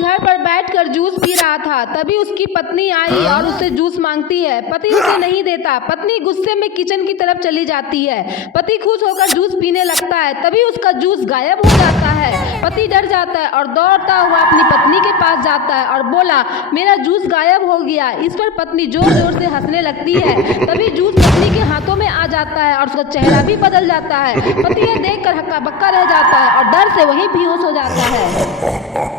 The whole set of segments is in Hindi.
घर पर बैठकर जूस पी रहा था, तभी उसकी पत्नी आई और उससे जूस मांगती है। पति उसे नहीं देता। पत्नी गुस्से में किचन की तरफ चली जाती है। पति खुश होकर जूस पीने लगता है, तभी उसका जूस गायब हो जाता है। पति डर जाता है और दौड़ता हुआ अपनी पत्नी के पास जाता है और बोला, मेरा जूस गायब हो गया। इस पर पत्नी जोर जोर से हंसने लगती है। तभी जूस पत्नी के हाथों में आ जाता है और उसका चेहरा भी बदल जाता है। पति यह देखकर हक्का बक्का रह जाता है और डर से वहीं बेहोश हो जाता है।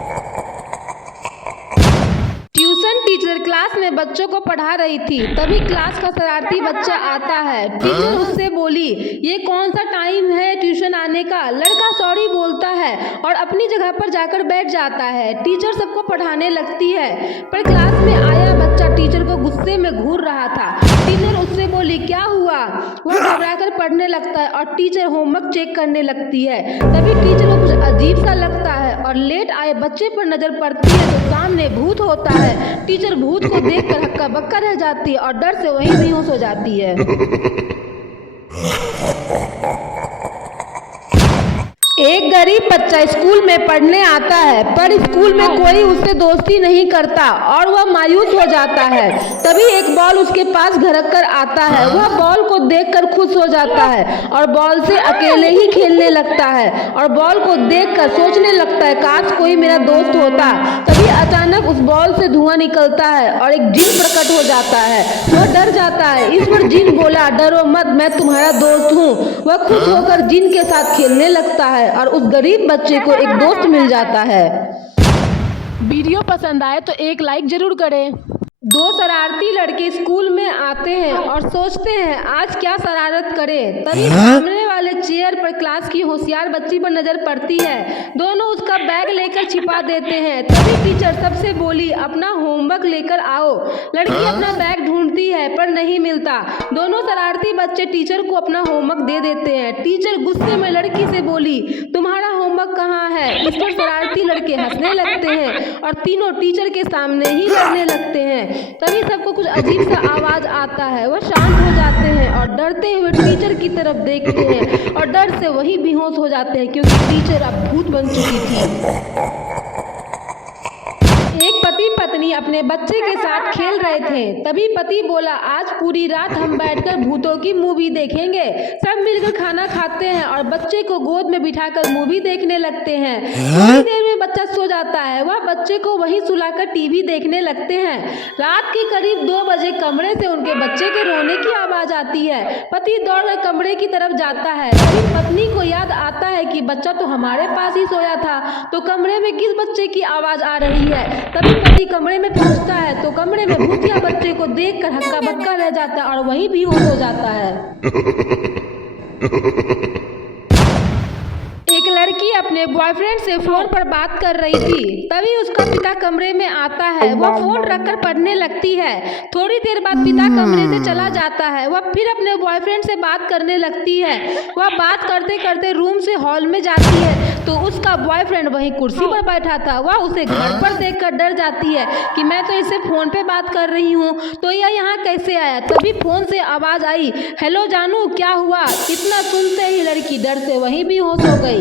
ट्यूशन टीचर क्लास में बच्चों को पढ़ा रही थी, तभी क्लास का शरारती बच्चा आता है। टीचर उससे बोली, ये कौन सा टाइम है ट्यूशन आने का? लड़का सॉरी बोलता है और अपनी जगह पर जाकर बैठ जाता है। टीचर सबको पढ़ाने लगती है, पर क्लास में आया बच्चा टीचर को गुस्से में घूर रहा था। टीचर उससे बोली, क्या हुआ? वह घबराकर पढ़ने लगता है और टीचर होमवर्क चेक करने लगती है। तभी टीचर को कुछ अजीब सा लगता है और लेट आए बच्चे पर नजर पड़ती है तो सामने भूत होता है। टीचर भूत को देखकर हक्का बक्का रह जाती है और डर से वहीं बेहोश हो जाती है। एक गरीब बच्चा स्कूल में पढ़ने आता है, पर स्कूल में कोई उससे दोस्ती नहीं करता और वह मायूस हो जाता है। तभी एक बॉल उसके पास घरक कर आता है। वह बॉल को देखकर खुश हो जाता है और बॉल से अकेले ही खेलने लगता है और बॉल को देखकर सोचने लगता है, काश कोई मेरा दोस्त होता। तभी अचानक उस बॉल से धुआं निकलता है और एक जिन प्रकट हो जाता है। वह डर जाता है। इस पर जिन बोला, डरो मत, मैं तुम्हारा दोस्त हूँ। वह खुश होकर जिन के साथ खेलने लगता है और उस गरीब बच्चे को एक दोस्त मिल जाता है। वीडियो पसंद आए तो एक लाइक जरूर करें। दो शरारती लड़के स्कूल में आते हैं और सोचते हैं आज क्या शरारत करें। तभी सामने वाले चेयर पर क्लास की होशियार बच्ची पर नजर पड़ती है। दोनों उसका बैग लेकर छिपा देते हैं। तभी टीचर सबसे बोली, अपना होमवर्क लेकर आओ। लड़की अपना बैग ढूंढती है पर नहीं मिलता। दोनों शरारती बच्चे टीचर को अपना होमवर्क दे देते हैं। टीचर गुस्से में लड़की से बोली, तुम्हारा होमवर्क कहाँ है? इस पर शरारती लड़के हंसने लगते हैं और तीनों टीचर के सामने ही लड़ने लगते हैं। तभी सबको कुछ अजीब सा आवाज आता है। वह शांत हो जाते हैं और डरते हुए टीचर की तरफ देखते हैं और डर से वही बेहोश हो जाते हैं क्योंकि टीचर अब भूत बन चुकी थी। एक पति पत्नी अपने बच्चे के साथ खेल रहे थे, तभी पति बोला, आज पूरी रात हम बैठकर भूतों की मूवी देखेंगे। सब मिलकर खाना खाते हैं और बच्चे को गोद में बिठाकर मूवी देखने लगते हैं। थोड़ी देर में बच्चा सो जाता है। वह बच्चे को वहीं सुलाकर टीवी देखने लगते हैं। रात के करीब 2 बजे कमरे से उनके बच्चे के रोने की आवाज आती है। पति दौड़कर कमरे की तरफ जाता है। तभी पत्नी को याद आता है कि बच्चा तो हमारे पास ही सोया था, तो कमरे में किस बच्चे की आवाज आ रही है। तभी पति कमरे में पहुंचता है तो कमरे में भूतिया बच्चे को देखकर हक्का बक्का रह जाता है और वहीं बेहोश हो जाता है। एक लड़की अपने बॉयफ्रेंड से फोन पर बात कर रही थी, तभी उसका पिता कमरे में आता है। वह फोन रखकर पढ़ने लगती है। थोड़ी देर बाद पिता कमरे से चला जाता है। वह फिर अपने बॉयफ्रेंड से बात करने लगती है। वह बात करते करते रूम से हॉल में जाती है तो उसका बॉयफ्रेंड वहीं कुर्सी पर बैठा था। वह उसे घर पर देखकर डर जाती है कि मैं तो इससे फोन पे बात कर रही हूँ, तो यह यहाँ कैसे आया। तभी फोन से आवाज आई, हेलो जानू, क्या हुआ? इतना सुनते ही लड़की डर से वहीं बेहोश हो गई।